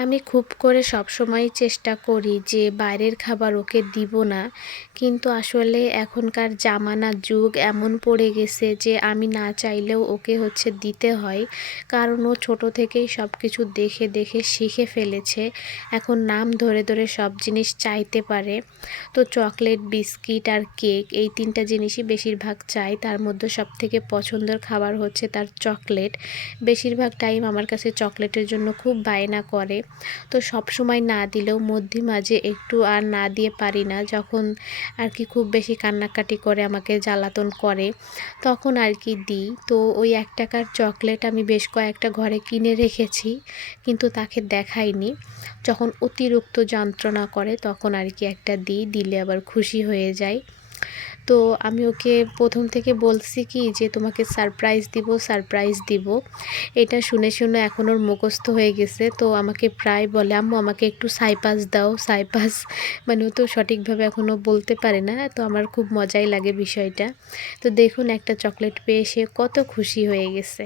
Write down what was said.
আমি খুব করে সবসময়ই চেষ্টা করি যে বাইরের খাবার ওকে দিব না। কিন্তু আসলে এখনকার জামানা যুগ এমন পড়ে গেছে যে আমি না চাইলেও ওকে দিতে হয়। কারণ ও ছোট থেকেই সবকিছু দেখে, দেখে শিখে ফেলেছে। এখন নাম ধরে, ধরে সব জিনিস চাইতে পারে। তো চকলেট, বিস্কিট আর কেক এই ৩ টা জিনিসই বেশিরভাগ চায়। তার মধ্যে সবথেকে পছন্দের খাবার হচ্ছে তার চকলেট। বেশিরভাগ টাইম আমার কাছে চকলেটের জন্য খুব বায়না করে। তো সবসময় না দিলেও মধ্যে মাঝে একটু আর না দিয়ে পারি না। যখন আর কি খুব বেশি কান্নাকাটি করে আমাকে জ্বালাতন করে, তখন আর কি দিই। তো ওই ৳১ র চকলেট আমি বেশ কয়েকটা ঘরে কিনে রেখেছি, কিন্তু তাকে দেখাইনি। যখন অতিরিক্ত যন্ত্রণা করে তখন আর কি একটা দিই, দিলে আবার খুশি হয়ে যায়। তো আমি ওকে ১ম থেকে বলছি কি যে, "তোমাকে সারপ্রাইজ দিব, সারপ্রাইজ দিব।" এটা শুনে, শুনে এখন ওর মুখস্থ হয়ে গেছে। তো আমাকে প্রায় বলে, "আম্মু আমাকে একটু সাইপাস দাও, সাইপাস।" মানে ও তো সঠিকভাবে এখনও বলতে পারে না। তো আমার খুব মজাই লাগে বিষয়টা। তো দেখুন একটা চকলেট পেয়ে সে কত খুশি হয়ে গেছে।